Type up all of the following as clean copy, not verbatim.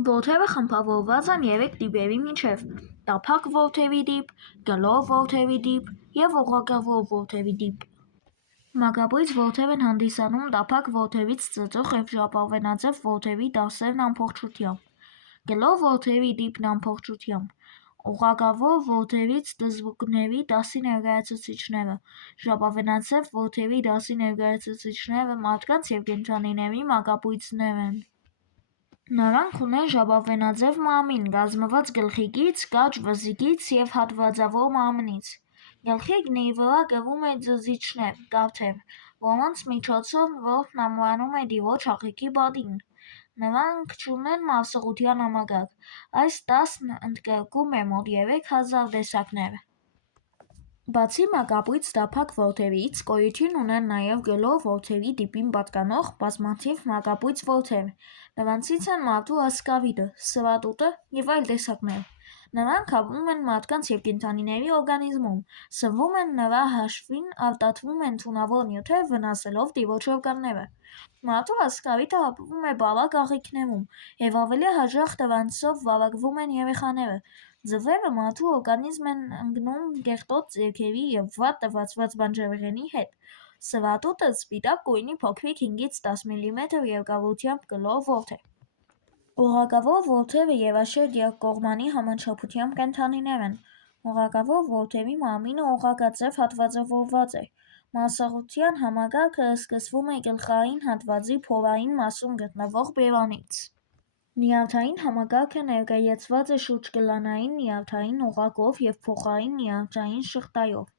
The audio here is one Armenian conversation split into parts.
Որդևը խմբավորված են 3 տիպերի միջև՝ տափակ որդևի տիպ, գլոր որդևի տիպ և օղակավոր որդևի տիպ։ Մակաբույծ որդև են հանդիսանում տափակ որդևից ծծող և ժապավենաձև որդևի դասերն ամբողջությամբ, գլոր որդևի տիպն ամբողջությամբ, օղակավոր որդևից դզուկների դասի ներկայացուցիչները։ Ժապավենաձև որդևի դասի ներկայացուցիչները մարդկանց և կենդանիների մակաբույծներ են։ Նրանք ունեն ժապավենաձև մարմին, կազմված գլխիկից, կարճ վզիկից և հատվածավոր մարմնից։ Գլխիկն իր վրա կրում է ձզիչներ, կարթեր, որոնց միջոցով որդն ամրանում է տիրոջ աղիքի պատին։ Նրանք չունեն մարսողության համակարգ։ Այս դասն ընդգրկում է մոտ 3000 տեսակներ։ Բացի մակաբույծ տափակ որդևից, գոյություն ունեն նաև գլոր որդևի տիպին պատկանող բազմաթիվ մակաբույծ որդեր։ Նրանցից են մարդու ասկավիդը, սրատուտը և այլ տեսակներ։ Նրանք ապրում են մարդկանց և կենդանիների օրգանիզմում, սնվում են նրա հաշվին, արտադրում են թունավոր նյութեր, վնասելով տիրոջ օրգանները։ Մարդու ասկավիդը ապրում է բարակ աղիքներում, և ավելի հաճախ դրանցով վարակվում են երեխաները։ Ձվերը մարդու օրգանիզմ են ընկնում կեղտոտ ձեռքերի և վատ տվածված բանջարեղենի հետ։ Սրատուտը սպիտակ գույնի փոքրիկ 5-10 մմ երկարությամբ գլոր ворդ է։ Օղակավոր որդերը եռաշերտ երկկողմանի համաչափությամբ կենդանիներ են։ Օղակավոր որդերի մարմինը օղակաձև հատվածավորված է։ Մարսողության համակարգը սկսվում է գլխային հատվածի փորային մասում գտնվող բերանից։ Նյարդային համակարգը ներկայացված է շուրջկլանային նյարդային օղակով և փոխային նյարդային շղթայով։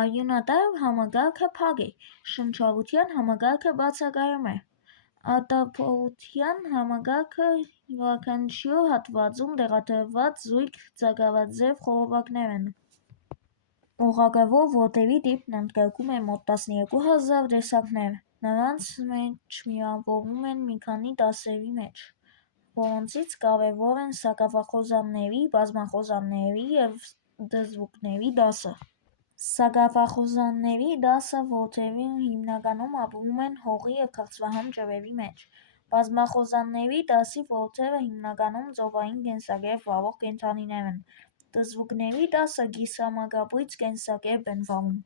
Արյունատար համակարգը փակ է։ Շնչառության համակարգը բացակայում է։ Արտափոության համակարգը յուրաքանչյուր հատվածում տեղադրված զույգ ձագարաձև խողովակներ են։ Օղակավոր որդերի տիպն ընդգրկում է մոտ 12000 տեսակներ։ Նրանց մեջ միավորվում են մի քանի դասերի մեջ, որոնցից կարևոր են սակավախոզանների, բազմախոզանների և դզուկների դասը։ Սակավախոզանների դասը որդերը հիմնականում ապրում են հողի և քաղցրահամ ջրերի մեջ։ Բազմախոզանների դասի որդերը հիմնականում ծովային կենսակերպ վարող կենդանիներ են։ Դզուկների դասը կիսամակաբույծ կենսակերպ են վարում։